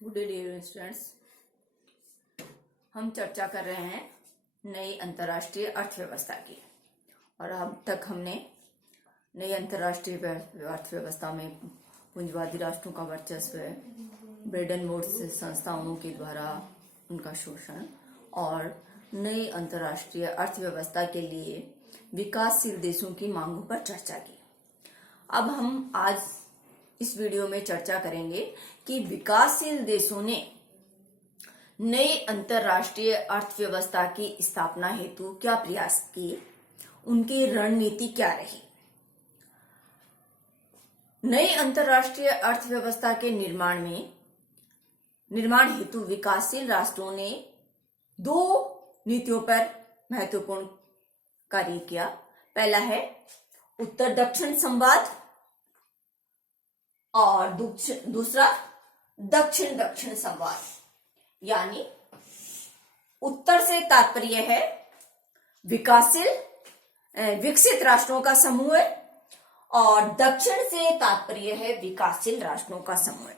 Good day students. हम चर्चा कर रहे हैं नई अंतर्राष्ट्रीय अर्थव्यवस्था की। और अब तक हमने नई अंतर्राष्ट्रीय अर्थव्यवस्था में पूंजीवादी राष्ट्रों का वर्चस्व, ब्रेडन वुड्स संस्थाओं के द्वारा उनका शोषण और नई अंतर्राष्ट्रीय अर्थव्यवस्था के लिए विकासशील देशों की मांगों पर चर्चा की। अब हम आज इस वीडियो में चर्चा करेंगे कि विकासशील देशों ने नई अंतर्राष्ट्रीय अर्थव्यवस्था की स्थापना हेतु क्या प्रयास किए, उनकी रणनीति क्या रही। नई अंतर्राष्ट्रीय अर्थव्यवस्था के निर्माण हेतु विकासशील राष्ट्रों ने दो नीतियों पर महत्वपूर्ण कार्य किया। पहला है उत्तर दक्षिण संवाद और दूसरा दक्षिण दक्षिण संवाद। यानी उत्तर से तात्पर्य है विकसित राष्ट्रों का समूह और दक्षिण से तात्पर्य है विकासशील राष्ट्रों का समूह।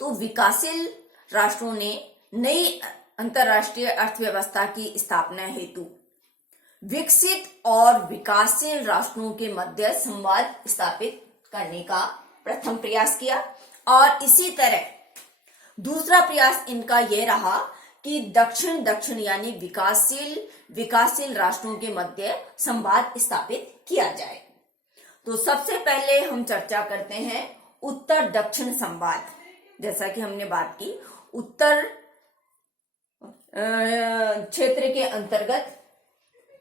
तो विकासशील राष्ट्रों ने नई अंतर्राष्ट्रीय अर्थव्यवस्था की स्थापना हेतु विकसित और विकासशील राष्ट्रों के मध्य संवाद स्थापित करने का प्रथम प्रयास किया। और इसी तरह दूसरा प्रयास इनका यह रहा कि दक्षिण दक्षिण यानी विकासशील राष्ट्रों के मध्य संवाद स्थापित किया जाए। तो सबसे पहले हम चर्चा करते हैं उत्तर दक्षिण संवाद। जैसा कि हमने बात की, उत्तर क्षेत्र के अंतर्गत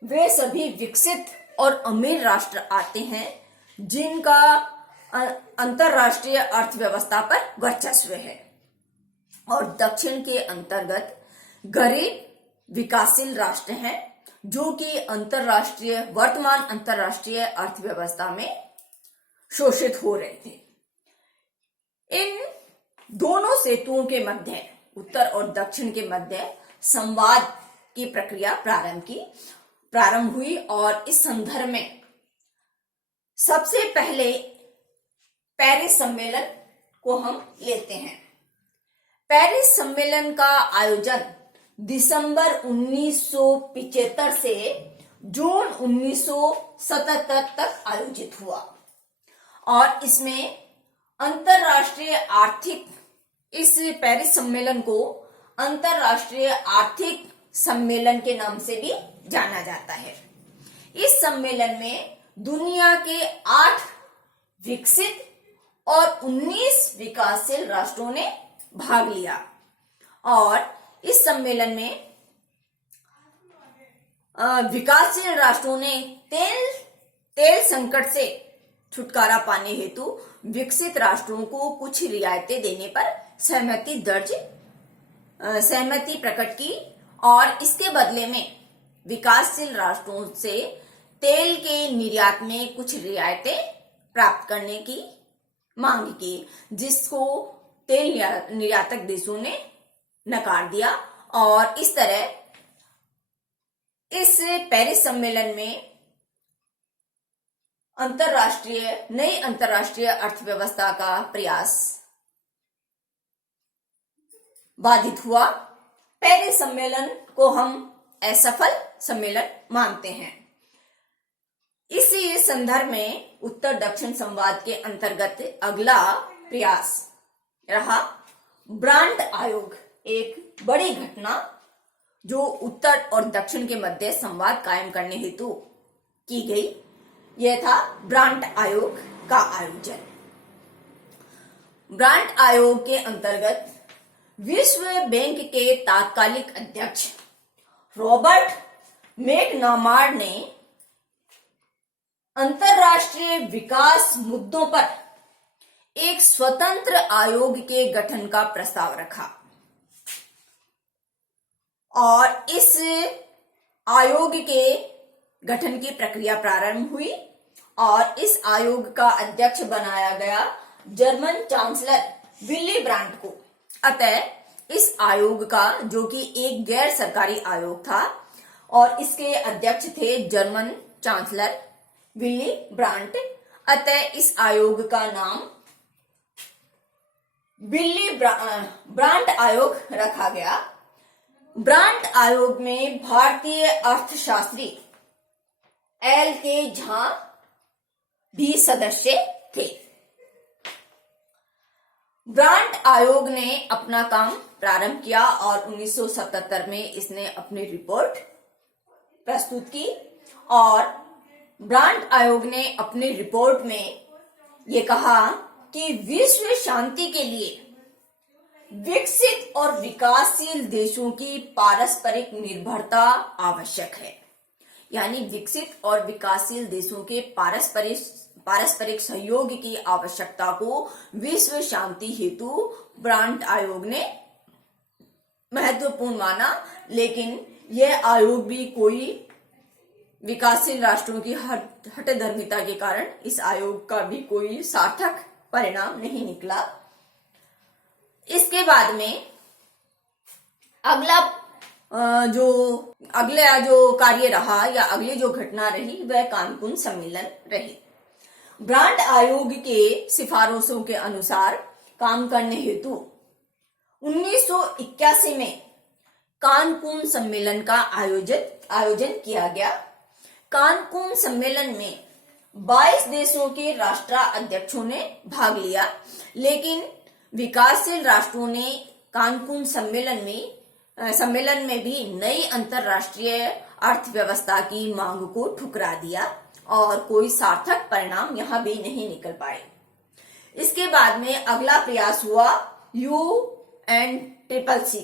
वे सभी विकसित और अमीर राष्ट्र आते हैं जिनका अंतरराष्ट्रीय अर्थव्यवस्था पर वर्चस्व है, और दक्षिण के अंतर्गत गरीब विकासशील राष्ट्र हैं जो कि वर्तमान अंतरराष्ट्रीय अर्थव्यवस्था में शोषित हो रहे थे। इन दोनों सेतुओं के मध्य, उत्तर और दक्षिण के मध्य संवाद की प्रक्रिया प्रारंभ हुई। और इस संदर्भ में सबसे पहले पेरिस सम्मेलन को हम लेते हैं। पेरिस सम्मेलन का आयोजन दिसंबर 1975 से जून 1977 तक आयोजित हुआ। और इसमें इस पेरिस सम्मेलन को अंतरराष्ट्रीय आर्थिक सम्मेलन के नाम से भी जाना जाता है। इस सम्मेलन में दुनिया के 8 विकसित और 19 विकासशील राष्ट्रों ने भाग लिया। और इस सम्मेलन में विकासशील राष्ट्रों ने तेल संकट से छुटकारा पाने हेतु विकसित राष्ट्रों को कुछ रियायतें देने पर सहमति प्रकट की। और इसके बदले में विकासशील राष्ट्रों से तेल के निर्यात में कुछ रियायतें प्राप्त करने की मांग की, जिसको तेल निर्यातक देशों ने नकार दिया। और इस तरह इस पेरिस सम्मेलन में नई अंतर्राष्ट्रीय अर्थव्यवस्था का प्रयास बाधित हुआ। पेरिस सम्मेलन को हम असफल सम्मेलन मानते हैं। इसी संदर्भ में उत्तर दक्षिण संवाद के अंतर्गत अगला प्रयास रहा ब्रांड आयोग। एक बड़ी घटना जो उत्तर और दक्षिण के मध्य संवाद कायम करने हेतु की गई, यह था ब्रांड आयोग का आयोजन। ब्रांड आयोग के अंतर्गत विश्व बैंक के तात्कालिक अध्यक्ष रॉबर्ट मैकनामार्ड ने अंतरराष्ट्रीय विकास मुद्दों पर एक स्वतंत्र आयोग के गठन का प्रस्ताव रखा। और इस आयोग के गठन की प्रक्रिया प्रारंभ हुई और इस आयोग का अध्यक्ष बनाया गया जर्मन चांसलर विली ब्रांट को। अतः इस आयोग का, जो कि एक गैर सरकारी आयोग था, और इसके अध्यक्ष थे जर्मन चांसलर विली ब्रांट। अतः इस आयोग का नाम बिल्ली ब्रांड आयोग रखा गया। ब्रांड आयोग में भारतीय अर्थशास्त्री LK झा भी सदस्य थे। ब्रांड आयोग ने अपना काम प्रारंभ किया और 1977 में इसने अपनी रिपोर्ट प्रस्तुत की और ब्रांड आयोग ने अपनी रिपोर्ट में ये कहा कि विश्व शांति के लिए विकसित और विकासशील देशों की पारस्परिक निर्भरता आवश्यक है। यानी विकसित और विकासशील देशों के पारस्परिक सहयोग की आवश्यकता को विश्व शांति हेतु ब्रांड आयोग ने महत्वपूर्ण माना। लेकिन यह आयोग भी कोई विकासशील राष्ट्रों की हठधर्मिता के कारण इस आयोग का भी कोई सार्थक परिणाम नहीं निकला। इसके बाद में अगला जो कार्य रहा या अगली जो घटना रही वह कानकुन सम्मेलन रही। ब्रांड आयोग के सिफारिशों के अनुसार काम करने हेतु 1981 में कानकुन सम्मेलन का आयोजन किया गया। कानकुन सम्मेलन में 22 देशों के राष्ट्राध्यक्षों ने भाग लिया, लेकिन विकासशील राष्ट्रों ने कानकुन सम्मेलन में भी नई अंतरराष्ट्रीय अर्थव्यवस्था की मांग को ठुकरा दिया और कोई सार्थक परिणाम यहां भी नहीं निकल पाए। इसके बाद में अगला प्रयास हुआ UNCCC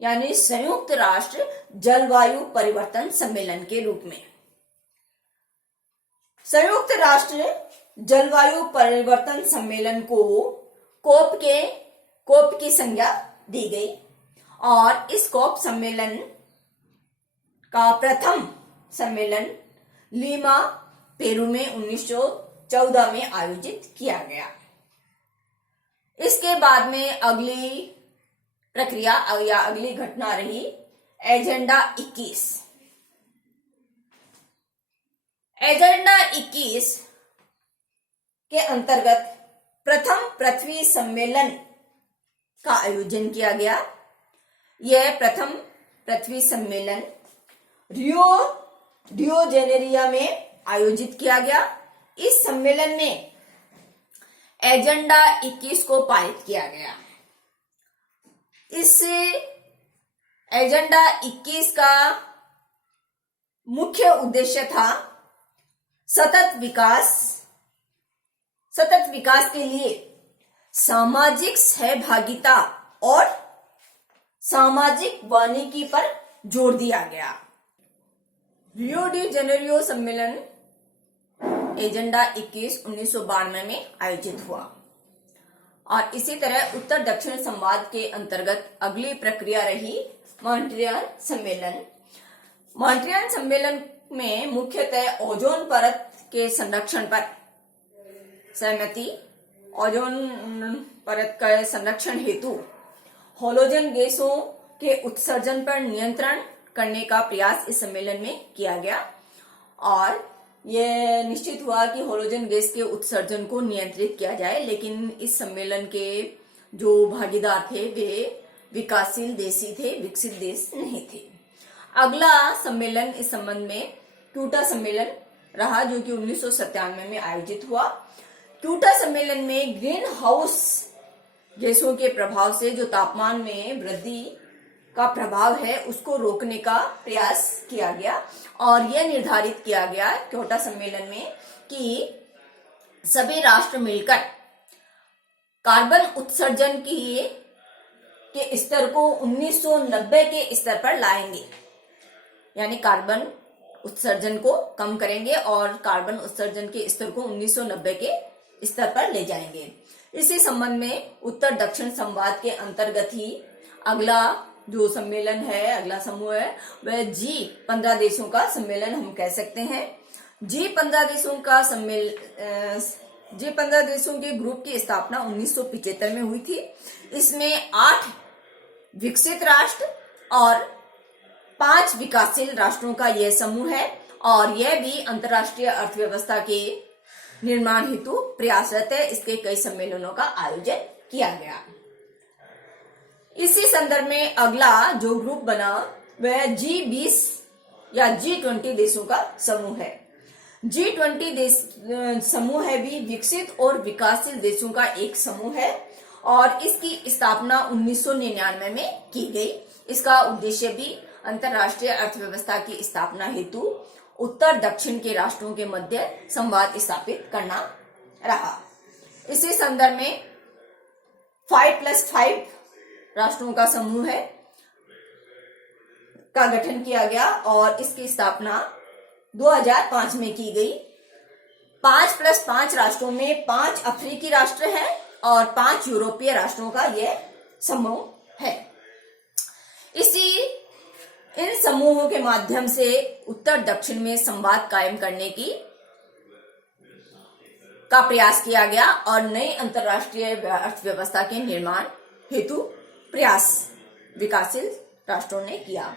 यानी संयुक्त राष्ट्र जलवायु परिवर्तन सम्मेलन के रूप में। संयुक्त राष्ट्र जलवायु परिवर्तन सम्मेलन को कोप की संज्ञा दी गई और इस कोप सम्मेलन का प्रथम सम्मेलन लीमा पेरू में 1914 में आयोजित किया गया। इसके बाद में अगली प्रक्रिया या अगली घटना रही एजेंडा 21। एजेंडा 21 के अंतर्गत प्रथम पृथ्वी सम्मेलन का आयोजन किया गया। यह प्रथम पृथ्वी सम्मेलन रियो जेनेरिया में आयोजित किया गया। इस सम्मेलन में एजेंडा 21 को पारित किया गया। इस एजेंडा 21 का मुख्य उद्देश्य था सतत विकास के लिए सामाजिक सहभागिता और सामाजिक वानिकी पर जोर दिया गया। रियो डी जेनेरियो सम्मेलन एजेंडा 21 1992 में आयोजित हुआ और इसी तरह उत्तर दक्षिण संवाद के अंतर्गत अगली प्रक्रिया रही मॉन्ट्रियल सम्मेलन। मॉन्ट्रियल सम्मेलन में मुख्यतः ओजोन परत के संरक्षण पर सहमति, ओजोन परत का संरक्षण हेतु हैलोजन गैसों के उत्सर्जन पर नियंत्रण करने का प्रयास इस सम्मेलन में किया गया और यह निश्चित हुआ कि हैलोजन गैस के उत्सर्जन को नियंत्रित किया जाए। लेकिन इस सम्मेलन के जो भागीदार थे वे विकासशील देश ही थे, विकसित देश नहीं थे। अगला सम्मेलन इस संबंध में क्योटो सम्मेलन रहा, जो कि 1997 में आयोजित हुआ। क्योटो सम्मेलन में ग्रीन हाउस गैसों के प्रभाव से जो तापमान में वृद्धि का प्रभाव है उसको रोकने का प्रयास किया गया और यह निर्धारित किया गया क्योटो सम्मेलन में कि सभी राष्ट्र मिलकर कार्बन उत्सर्जन के स्तर को 1990 के स्तर पर लाएंगे। यानी कार्बन उत्सर्जन को कम करेंगे और कार्बन उत्सर्जन के स्तर को 1990 के स्तर पर ले जाएंगे। इसी संबंध में उत्तर दक्षिण संवाद के अंतर्गत ही अगला जो सम्मेलन है, अगला समूह है, वह G15 देशों का सम्मेलन हम कह सकते हैं। G15 देशों के ग्रुप की स्थापना 1975 में हुई थी। इसमें 8 विकसित राष्ट्र और 5 विकासशील राष्ट्रों का यह समूह है और यह भी अंतर्राष्ट्रीय अर्थव्यवस्था के निर्माण हेतु प्रयासरत है। इसके कई सम्मेलनों का आयोजन किया गया। इसी संदर्भ में अगला जो ग्रुप बना वह G20 या G20 देशों का समूह है। G20 देश समूह है भी विकसित और विकासशील देशों का एक समूह है और इसकी स्थापना 1999 में की गई। इसका उद्देश्य भी अंतर्राष्ट्रीय अर्थव्यवस्था की स्थापना हेतु उत्तर दक्षिण के राष्ट्रों के मध्य संवाद स्थापित करना रहा। इसी संदर्भ में 5+5 राष्ट्रों का समूह है का गठन किया गया और इसकी स्थापना 2005 में की गई। 5+5 राष्ट्रों में 5 अफ्रीकी राष्ट्र हैं और 5 यूरोपीय राष्ट्रों का यह समूह है। इन समूहों के माध्यम से उत्तर दक्षिण में संवाद कायम करने का प्रयास किया गया और नई अंतर्राष्ट्रीय अर्थव्यवस्था के निर्माण हेतु प्रयास विकासशील राष्ट्रों ने किया।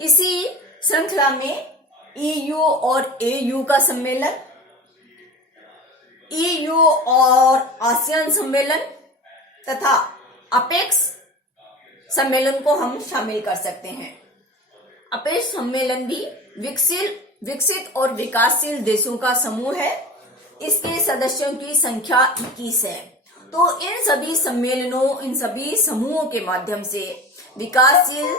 इसी श्रृंखला में EU और AU का सम्मेलन, EU और आसियान सम्मेलन तथा अपेक्स सम्मेलन को हम शामिल कर सकते हैं। अपेक्स सम्मेलन भी विकसित और विकासशील देशों का समूह है। इसके सदस्यों की संख्या 21 है। तो इन सभी सम्मेलनों, इन सभी समूहों के माध्यम से विकासशील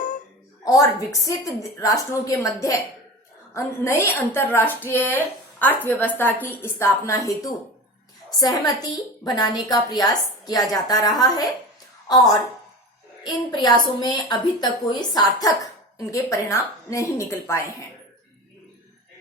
और विकसित राष्ट्रों के मध्य नई अंतर्राष्ट्रीय अर्थव्यवस्था की स्थापना हेतु सहमति बनाने का प्रयास किया जाता रहा है और इन प्रयासों में अभी तक कोई सार्थक इनके परिणाम नहीं निकल पाए हैं।